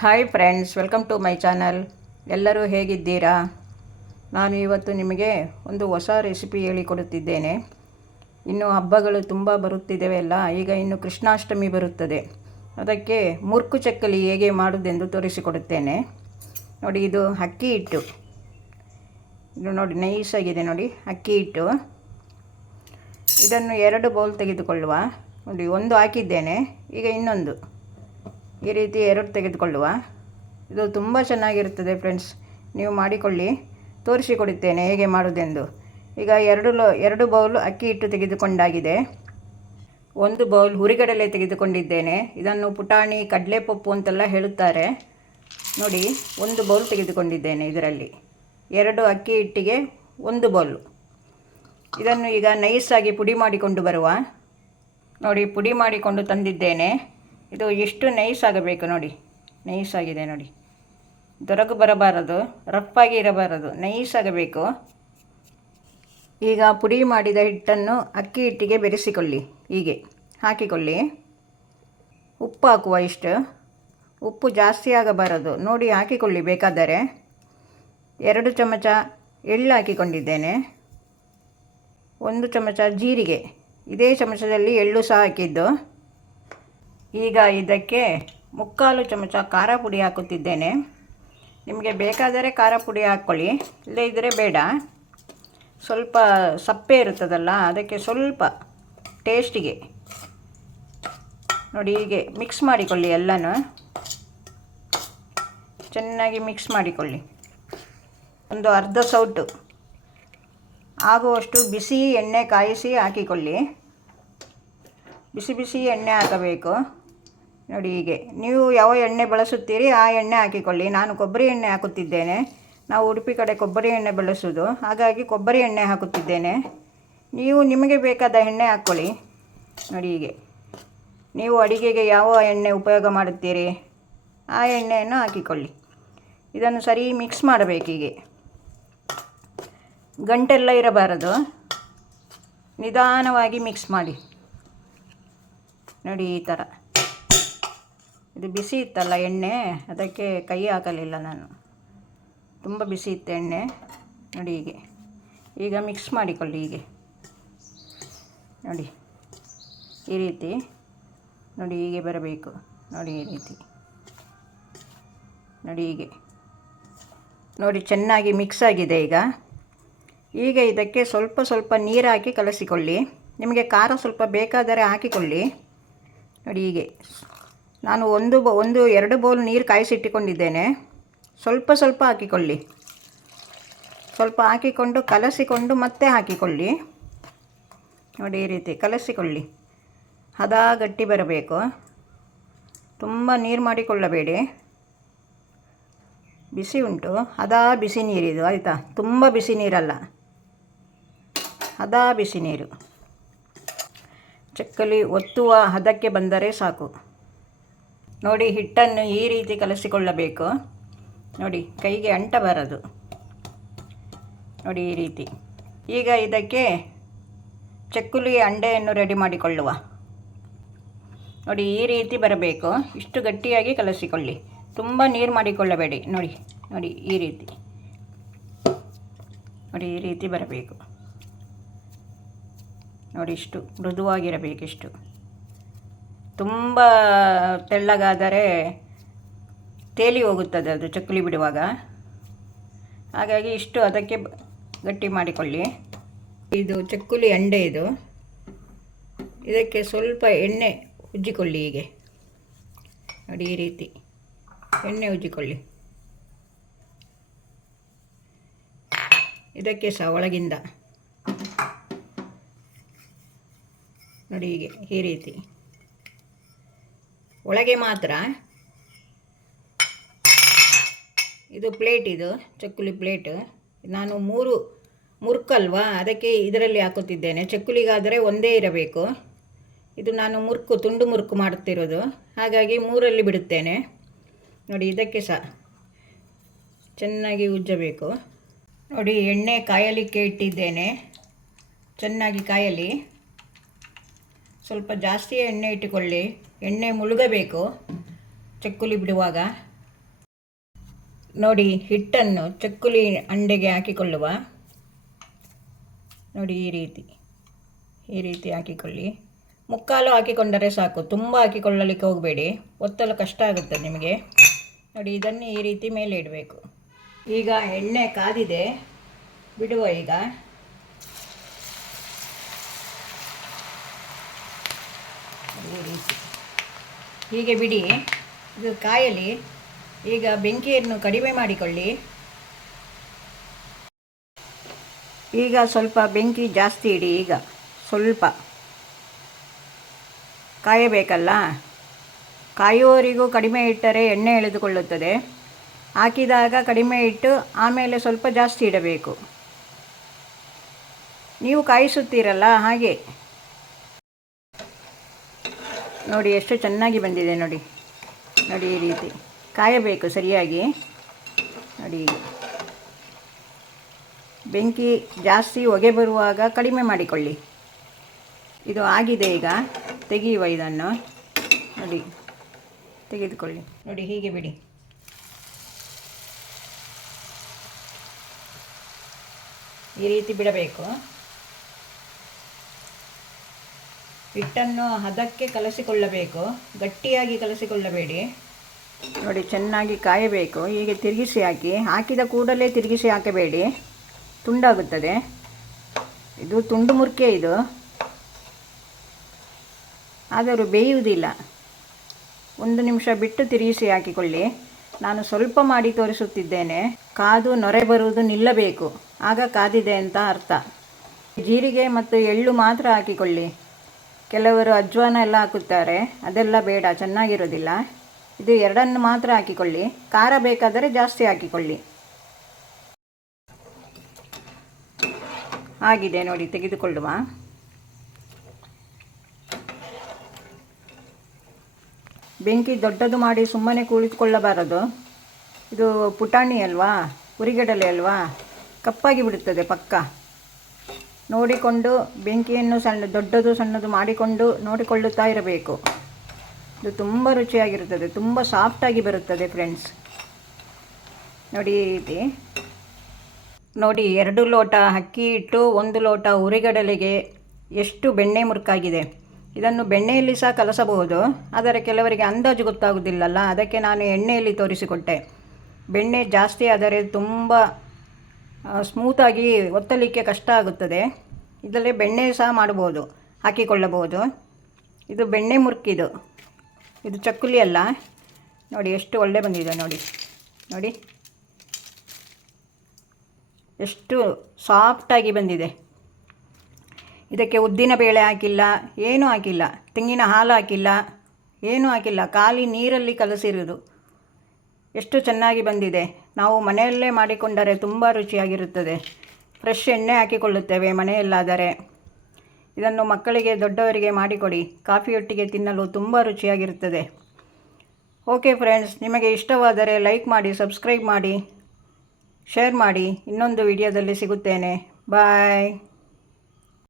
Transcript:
Hi friends, welcome to my channel. ಎಲ್ಲರೂ ಹೇಗಿದ್ದೀರಾ? ನಾನು ಇವತ್ತು ನಿಮಗೆ ಒಂದು ಹೊಸ ರೆಸಿಪಿ ಹೇಳಿಕೊಡುತ್ತಿದ್ದೇನೆ. ಇನ್ನು ಹಬ್ಬಗಳು ತುಂಬ ಬರುತ್ತಿದ್ದೇವೆ ಅಲ್ಲ. ಈಗ ಇನ್ನು ಕೃಷ್ಣಾಷ್ಟಮಿ ಬರುತ್ತದೆ. ಅದಕ್ಕೆ ಮುರ್ಕು ಚಕ್ಕಲಿ ಹೇಗೆ ಮಾಡುವುದೆಂದು ತೋರಿಸಿಕೊಡುತ್ತೇನೆ. ನೋಡಿ, ಇದು ಅಕ್ಕಿ ಹಿಟ್ಟು. ಇದು ನೋಡಿ, ನೈಸಾಗಿದೆ ನೋಡಿ ಅಕ್ಕಿ ಹಿಟ್ಟು. ಇದನ್ನು 2 ಬೌಲ್ ತೆಗೆದುಕೊಳ್ಳುವ. ನೋಡಿ, ಒಂದು ಹಾಕಿದ್ದೇನೆ, ಈಗ ಇನ್ನೊಂದು ಈ ರೀತಿ 2 ತೆಗೆದುಕೊಳ್ಳುವ. ಇದು ತುಂಬ ಚೆನ್ನಾಗಿರುತ್ತದೆ ಫ್ರೆಂಡ್ಸ್, ನೀವು ಮಾಡಿಕೊಳ್ಳಿ. ತೋರಿಸಿಕೊಡುತ್ತೇನೆ ಹೇಗೆ ಮಾಡುವುದೆಂದು. ಈಗ 2 ಬೌಲ್ ಅಕ್ಕಿ ಹಿಟ್ಟು ತೆಗೆದುಕೊಂಡಾಗಿದೆ. 1 ಬೌಲ್ ಹುರಿಗಡಲೆ ತೆಗೆದುಕೊಂಡಿದ್ದೇನೆ. ಇದನ್ನು ಪುಟಾಣಿ ಕಡಲೆಪಪ್ಪು ಅಂತೆಲ್ಲ ಹೇಳುತ್ತಾರೆ. ನೋಡಿ, 1 ಬೌಲ್ ತೆಗೆದುಕೊಂಡಿದ್ದೇನೆ. ಇದರಲ್ಲಿ 2 ಅಕ್ಕಿ ಹಿಟ್ಟಿಗೆ 1 ಬೌಲು. ಇದನ್ನು ಈಗ ನೈಸಾಗಿ ಪುಡಿ ಮಾಡಿಕೊಂಡು ಬರುವ. ನೋಡಿ, ಪುಡಿ ಮಾಡಿಕೊಂಡು ತಂದಿದ್ದೇನೆ. ಇದು ಎಷ್ಟು ನೈಸ್ ಆಗಬೇಕು ನೋಡಿ, ನೈಸ್ ಆಗಿದೆ ನೋಡಿ. ದೊರಕು ಬರಬಾರದು, ರಫಾಗಿ ಇರಬಾರದು, ನೈಸ್ ಆಗಬೇಕು. ಈಗ ಪುಡಿ ಮಾಡಿದ ಹಿಟ್ಟನ್ನು ಅಕ್ಕಿ ಹಿಟ್ಟಿಗೆ ಬೆರೆಸಿಕೊಳ್ಳಿ. ಹೀಗೆ ಹಾಕಿಕೊಳ್ಳಿ. ಉಪ್ಪು ಹಾಕುವ. ಇಷ್ಟು ಉಪ್ಪು ಜಾಸ್ತಿ ಆಗಬಾರದು ನೋಡಿ, ಹಾಕಿಕೊಳ್ಳಿ ಬೇಕಾದರೆ. 2 ಚಮಚ ಎಳ್ಳು ಹಾಕಿಕೊಂಡಿದ್ದೇನೆ. 1 ಚಮಚ ಜೀರಿಗೆ, ಇದೇ ಚಮಚದಲ್ಲಿ ಎಳ್ಳು ಸಹ ಹಾಕಿದ್ದು. ಈಗ ಇದಕ್ಕೆ 3/4 ಚಮಚ ಖಾರ ಪುಡಿ ಹಾಕುತ್ತಿದ್ದೇನೆ. ನಿಮಗೆ ಬೇಕಾದರೆ ಖಾರ ಪುಡಿ ಹಾಕ್ಕೊಳ್ಳಿ, ಇಲ್ಲದಿದ್ದರೆ ಬೇಡ. ಸ್ವಲ್ಪ ಸಪ್ಪೆ ಇರುತ್ತದಲ್ಲ, ಅದಕ್ಕೆ ಸ್ವಲ್ಪ ಟೇಸ್ಟಿಗೆ ನೋಡಿ ಹೀಗೆ ಮಿಕ್ಸ್ ಮಾಡಿಕೊಳ್ಳಿ. ಎಲ್ಲನೂ ಚೆನ್ನಾಗಿ ಮಿಕ್ಸ್ ಮಾಡಿಕೊಳ್ಳಿ. ಒಂದು ಅರ್ಧ ಸೌಟು ಆಗುವಷ್ಟು ಬಿಸಿ ಎಣ್ಣೆ ಕಾಯಿಸಿ ಹಾಕಿಕೊಳ್ಳಿ. ಬಿಸಿ ಬಿಸಿ ಎಣ್ಣೆ ಹಾಕಬೇಕು ನೋಡಿ. ಹೀಗೆ ನೀವು ಯಾವ ಎಣ್ಣೆ ಬಳಸುತ್ತೀರಿ ಆ ಎಣ್ಣೆ ಹಾಕಿಕೊಳ್ಳಿ. ನಾನು ಕೊಬ್ಬರಿ ಎಣ್ಣೆ ಹಾಕುತ್ತಿದ್ದೇನೆ. ನಾವು ಉಡುಪಿ ಕಡೆ ಕೊಬ್ಬರಿ ಎಣ್ಣೆ ಬಳಸೋದು, ಹಾಗಾಗಿ ಕೊಬ್ಬರಿ ಎಣ್ಣೆ ಹಾಕುತ್ತಿದ್ದೇನೆ. ನೀವು ನಿಮಗೆ ಬೇಕಾದ ಎಣ್ಣೆ ಹಾಕ್ಕೊಳ್ಳಿ ನೋಡಿ. ಹೀಗೆ ನೀವು ಅಡಿಗೆಗೆ ಯಾವ ಎಣ್ಣೆ ಉಪಯೋಗ ಮಾಡುತ್ತೀರಿ ಆ ಎಣ್ಣೆಯನ್ನು ಹಾಕಿಕೊಳ್ಳಿ. ಇದನ್ನು ಸರಿ ಮಿಕ್ಸ್ ಮಾಡಬೇಕು. ಹೀಗೆ ಗಂಟೆಲ್ಲ ಇರಬಾರದು, ನಿಧಾನವಾಗಿ ಮಿಕ್ಸ್ ಮಾಡಿ ನೋಡಿ. ಈ ಥರ. ಇದು ಬಿಸಿ ಇತ್ತಲ್ಲ ಎಣ್ಣೆ, ಅದಕ್ಕೆ ಕೈ ಹಾಕಲಿಲ್ಲ ನಾನು, ತುಂಬ ಬಿಸಿ ಇತ್ತು ಎಣ್ಣೆ ನೋಡಿ. ಹೀಗೆ ಈಗ ಮಿಕ್ಸ್ ಮಾಡಿಕೊಳ್ಳಿ. ಹೀಗೆ ನೋಡಿ, ಈ ರೀತಿ ನೋಡಿ, ಹೀಗೆ ಬರಬೇಕು ನೋಡಿ. ಈ ರೀತಿ ನೋಡಿ, ಹೀಗೆ ನೋಡಿ, ಚೆನ್ನಾಗಿ ಮಿಕ್ಸ್ ಆಗಿದೆ. ಈಗ ಇದಕ್ಕೆ ಸ್ವಲ್ಪ ಸ್ವಲ್ಪ ನೀರು ಹಾಕಿ ಕಲಸಿಕೊಳ್ಳಿ. ನಿಮಗೆ ಖಾರ ಸ್ವಲ್ಪ ಬೇಕಾದರೆ ಹಾಕಿಕೊಳ್ಳಿ ನೋಡಿ. ಹೀಗೆ ನಾನು 2 ಬೌಲ್ ನೀರು ಕಾಯಿಸಿಟ್ಟುಕೊಂಡಿದ್ದೇನೆ. ಸ್ವಲ್ಪ ಸ್ವಲ್ಪ ಹಾಕಿಕೊಳ್ಳಿ. ಸ್ವಲ್ಪ ಹಾಕಿಕೊಂಡು ಕಲಸಿಕೊಂಡು ಮತ್ತೆ ಹಾಕಿಕೊಳ್ಳಿ ನೋಡಿ. ಈ ರೀತಿ ಕಲಸಿಕೊಳ್ಳಿ. ಹದ ಗಟ್ಟಿ ಬರಬೇಕು, ತುಂಬ ನೀರು ಮಾಡಿಕೊಳ್ಳಬೇಡಿ. ಬಿಸಿ ಉಂಟು, ಹದ ಬಿಸಿ ನೀರಿದು ಆಯಿತಾ. ತುಂಬ ಬಿಸಿ ನೀರಲ್ಲ, ಹದ ಬಿಸಿ ನೀರು. ಚಕ್ಕಲಿ ಒತ್ತುವ ಹದಕ್ಕೆ ಬಂದರೆ ಸಾಕು ನೋಡಿ. ಹಿಟ್ಟನ್ನು ಈ ರೀತಿ ಕಲಸಿಕೊಳ್ಳಬೇಕು ನೋಡಿ, ಕೈಗೆ ಅಂಟಬಾರದು ನೋಡಿ. ಈ ರೀತಿ. ಈಗ ಇದಕ್ಕೆ ಚಕ್ಕುಲಿ ಅಂಡೆಯನ್ನು ರೆಡಿ ಮಾಡಿಕೊಳ್ಳುವ ನೋಡಿ. ಈ ರೀತಿ ಬರಬೇಕು. ಇಷ್ಟು ಗಟ್ಟಿಯಾಗಿ ಕಲಸಿಕೊಳ್ಳಿ, ತುಂಬ ನೀರು ಮಾಡಿಕೊಳ್ಳಬೇಡಿ ನೋಡಿ. ನೋಡಿ, ಈ ರೀತಿ ನೋಡಿ, ಈ ರೀತಿ ಬರಬೇಕು ನೋಡಿ. ಇಷ್ಟು ಮೃದುವಾಗಿರಬೇಕು. ಇಷ್ಟು ತುಂಬ ತೆಳ್ಳಗಾದರೆ ತೇಲಿ ಹೋಗುತ್ತದೆ ಅದು ಚಕ್ಕುಲಿ ಬಿಡುವಾಗ, ಹಾಗಾಗಿ ಇಷ್ಟು ಅದಕ್ಕೆ ಗಟ್ಟಿ ಮಾಡಿಕೊಳ್ಳಿ. ಇದು ಚಕ್ಕುಲಿ ಅಂಡೆ. ಇದಕ್ಕೆ ಸ್ವಲ್ಪ ಎಣ್ಣೆ ಉಜ್ಜಿಕೊಳ್ಳಿ. ಹೀಗೆ ನೋಡಿ, ಈ ರೀತಿ ಎಣ್ಣೆ ಉಜ್ಜಿಕೊಳ್ಳಿ. ಇದಕ್ಕೆ ಸಹ ಒಳಗಿಂದ ನೋಡಿ, ಹೀಗೆ ಈ ರೀತಿ ಒಳಗೆ ಮಾತ್ರ. ಇದು ಪ್ಲೇಟ್, ಇದು ಚಕ್ಕುಲಿ ಪ್ಲೇಟ್. ನಾನು 3 ಮುರುಕಲ್ವಾ, ಅದಕ್ಕೆ ಇದರಲ್ಲಿ ಹಾಕುತ್ತಿದ್ದೇನೆ. ಚಕ್ಕುಲಿಗಾದರೆ ಒಂದೇ ಇರಬೇಕು. ಇದು ನಾನು ತುಂಡು ಮುರುಕು ಮಾಡುತ್ತಿರೋದು, ಹಾಗಾಗಿ 3ರಲ್ಲಿ ಬಿಡುತ್ತೇನೆ ನೋಡಿ. ಇದಕ್ಕೆ ಸಹ ಚೆನ್ನಾಗಿ ಉಜ್ಜಬೇಕು ನೋಡಿ. ಎಣ್ಣೆ ಕಾಯಲಿಕ್ಕೆ ಇಟ್ಟಿದ್ದೇನೆ, ಚೆನ್ನಾಗಿ ಕಾಯಲಿ. ಸ್ವಲ್ಪ ಜಾಸ್ತಿ ಎಣ್ಣೆ ಇಟ್ಟುಕೊಳ್ಳಿ, ಎಣ್ಣೆ ಮುಳುಗಬೇಕು ಚಕ್ಕುಲಿ ಬಿಡುವಾಗ. ನೋಡಿ, ಹಿಟ್ಟನ್ನು ಚಕ್ಕುಲಿ ಅಂಡೆಗೆ ಹಾಕಿಕೊಳ್ಳುವ. ನೋಡಿ, ಈ ರೀತಿ ಹಾಕಿಕೊಳ್ಳಿ. ಮುಕ್ಕಾಲು ಹಾಕಿಕೊಂಡರೆ ಸಾಕು, ತುಂಬ ಹಾಕಿಕೊಳ್ಳಲಿಕ್ಕೆ ಹೋಗಬೇಡಿ, ಒತ್ತಲು ಕಷ್ಟ ಆಗುತ್ತೆ ನಿಮಗೆ. ನೋಡಿ, ಇದನ್ನು ಈ ರೀತಿ ಮೇಲೆ ಇಡಬೇಕು. ಈಗ ಎಣ್ಣೆ ಕಾದಿದೆ, ಬಿಡುವ. ಈಗ ಈ ರೀತಿ ಹೀಗೆ ಬಿಡಿ, ಇದು ಕಾಯಲಿ. ಈಗ ಬೆಂಕಿಯನ್ನು ಕಡಿಮೆ ಮಾಡಿಕೊಳ್ಳಿ. ಈಗ ಸ್ವಲ್ಪ ಬೆಂಕಿ ಜಾಸ್ತಿ ಇಡಿ. ಈಗ ಸ್ವಲ್ಪ ಕಾಯಬೇಕಲ್ಲ, ಕಾಯುವವರೆಗೂ ಕಡಿಮೆ ಇಟ್ಟರೆ ಎಣ್ಣೆ ಎಳೆದುಕೊಳ್ಳುತ್ತದೆ. ಹಾಕಿದಾಗ ಕಡಿಮೆ ಇಟ್ಟು ಆಮೇಲೆ ಸ್ವಲ್ಪ ಜಾಸ್ತಿ ಇಡಬೇಕು. ನೀವು ಕಾಯಿಸುತ್ತೀರಲ್ಲ ಹಾಗೆ. ನೋಡಿ ಎಷ್ಟು ಚೆನ್ನಾಗಿ ಬಂದಿದೆ. ನೋಡಿ ನೋಡಿ, ಈ ರೀತಿ ಕಾಯಬೇಕು ಸರಿಯಾಗಿ. ನೋಡಿ, ಬೆಂಕಿ ಜಾಸ್ತಿ ಹೊಗೆ ಬರುವಾಗ ಕಡಿಮೆ ಮಾಡಿಕೊಳ್ಳಿ. ಇದು ಆಗಿದೆ. ಈಗ ತೆಗೆಯುವ ಇದನ್ನು. ನೋಡಿ, ತೆಗೆದುಕೊಳ್ಳಿ. ನೋಡಿ, ಹೀಗೆ ಬಿಡಿ. ಈ ರೀತಿ ಬಿಡಬೇಕು. ಹಿಟ್ಟನ್ನು ಹದಕ್ಕೆ ಕಲಸಿಕೊಳ್ಳಬೇಕು, ಗಟ್ಟಿಯಾಗಿ ಕಲಸಿಕೊಳ್ಳಬೇಡಿ. ನೋಡಿ, ಚೆನ್ನಾಗಿ ಕಾಯಬೇಕು. ಹೀಗೆ ತಿರುಗಿಸಿ ಹಾಕಿ. ಹಾಕಿದ ಕೂಡಲೇ ತಿರುಗಿಸಿ ಹಾಕಬೇಡಿ, ತುಂಡಾಗುತ್ತದೆ. ಇದು ತುಂಡು ಮುರ್ಕೆ. ಇದು ಆದರೂ ಬೇಯುವುದಿಲ್ಲ. 1 ನಿಮಿಷ ಬಿಟ್ಟು ತಿರುಗಿಸಿ ಹಾಕಿಕೊಳ್ಳಿ. ನಾನು ಸ್ವಲ್ಪ ಮಾಡಿ ತೋರಿಸುತ್ತಿದ್ದೇನೆ. ಕಾದು ನೊರೆ ಬರುವುದು ನಿಲ್ಲಬೇಕು, ಆಗ ಕಾದಿದೆ ಅಂತ ಅರ್ಥ. ಜೀರಿಗೆ ಮತ್ತು ಎಳ್ಳು ಮಾತ್ರ ಹಾಕಿಕೊಳ್ಳಿ. ಕೆಲವರು ಅಜ್ವಾನ ಎಲ್ಲ ಹಾಕುತ್ತಾರೆ, ಅದೆಲ್ಲ ಬೇಡ, ಚೆನ್ನಾಗಿರೋದಿಲ್ಲ. ಇದು 2 ಮಾತ್ರ ಹಾಕಿಕೊಳ್ಳಿ. ಖಾರ ಬೇಕಾದರೆ ಜಾಸ್ತಿ ಹಾಕಿಕೊಳ್ಳಿ. ಆಗಿದೆ ನೋಡಿ, ತೆಗೆದುಕೊಳ್ಳುವ. ಬೆಂಕಿ ದೊಡ್ಡದು ಮಾಡಿ ಸುಮ್ಮನೆ ಕುಳಿತುಕೊಳ್ಳಬಾರದು. ಇದು ಪುಟಾಣಿ ಅಲ್ವಾ, ಉರಿಗಡಲೆ ಅಲ್ವಾ, ಕಪ್ಪಾಗಿ ಬಿಡುತ್ತದೆ ಪಕ್ಕ. ನೋಡಿಕೊಂಡು ಬೆಂಕಿಯನ್ನು ದೊಡ್ಡದು ಸಣ್ಣದು ಮಾಡಿಕೊಂಡು ನೋಡಿಕೊಳ್ಳುತ್ತಾ ಇರಬೇಕು. ಇದು ತುಂಬ ರುಚಿಯಾಗಿರುತ್ತದೆ, ತುಂಬ ಸಾಫ್ಟಾಗಿ ಬರುತ್ತದೆ ಫ್ರೆಂಡ್ಸ್. ನೋಡಿ, ಈ ರೀತಿ ನೋಡಿ. 2 ಲೋಟ ಅಕ್ಕಿ ಹಿಟ್ಟು, 1 ಲೋಟ ಉರಿಗಡಲೆಗೆ ಎಷ್ಟು ಬೆಣ್ಣೆ ಮುರುಕಾಗಿದೆ. ಇದನ್ನು ಬೆಣ್ಣೆಯಲ್ಲಿ ಸಹ ಕಲಸಬಹುದು, ಆದರೆ ಕೆಲವರಿಗೆ ಅಂದಾಜು ಗೊತ್ತಾಗುವುದಿಲ್ಲಲ್ಲ, ಅದಕ್ಕೆ ನಾನು ಎಣ್ಣೆಯಲ್ಲಿ ತೋರಿಸಿಕೊಟ್ಟೆ. ಬೆಣ್ಣೆ ಜಾಸ್ತಿ ಆದರೆ ತುಂಬ ಸ್ಮೂತಾಗಿ ಒತ್ತಲಿಕ್ಕೆ ಕಷ್ಟ ಆಗುತ್ತದೆ. ಇದರಲ್ಲಿ ಬೆಣ್ಣೆ ಸಹ ಮಾಡ್ಬೋದು, ಹಾಕಿಕೊಳ್ಳಬಹುದು. ಇದು ಬೆಣ್ಣೆ ಮುರುಕಿದು, ಇದು ಚಕ್ಕುಲಿ ಅಲ್ಲ. ನೋಡಿ ಎಷ್ಟು ಒಳ್ಳೆ ಬಂದಿದೆ. ನೋಡಿ ನೋಡಿ, ಎಷ್ಟು ಸಾಫ್ಟಾಗಿ ಬಂದಿದೆ. ಇದಕ್ಕೆ ಉದ್ದಿನ ಬೇಳೆ ಹಾಕಿಲ್ಲ, ಏನೂ ಹಾಕಿಲ್ಲ, ತೆಂಗಿನ ಹಾಲು ಹಾಕಿಲ್ಲ, ಏನೂ ಹಾಕಿಲ್ಲ, ಖಾಲಿ ನೀರಲ್ಲಿ ಕಲಸಿರುವುದು. ಎಷ್ಟು ಚೆನ್ನಾಗಿ ಬಂದಿದೆ. ನಾವು ಮನೆಯಲ್ಲೇ ಮಾಡಿಕೊಂಡರೆ ತುಂಬ ರುಚಿಯಾಗಿರುತ್ತದೆ. ಫ್ರೆಶ್ ಎಣ್ಣೆ ಹಾಕಿಕೊಳ್ಳುತ್ತೇವೆ ಮನೆಯಲ್ಲಾದರೆ. ಇದನ್ನು ಮಕ್ಕಳಿಗೆ ದೊಡ್ಡವರಿಗೆ ಮಾಡಿಕೊಡಿ, ಕಾಫಿಯೊಟ್ಟಿಗೆ ತಿನ್ನಲು ತುಂಬ ರುಚಿಯಾಗಿರುತ್ತದೆ. ಓಕೆ ಫ್ರೆಂಡ್ಸ್, ನಿಮಗೆ ಇಷ್ಟವಾದರೆ ಲೈಕ್ ಮಾಡಿ, ಸಬ್ಸ್ಕ್ರೈಬ್ ಮಾಡಿ, ಶೇರ್ ಮಾಡಿ. ಇನ್ನೊಂದು ವಿಡಿಯೋದಲ್ಲಿ ಸಿಗುತ್ತೇನೆ. ಬಾಯ್.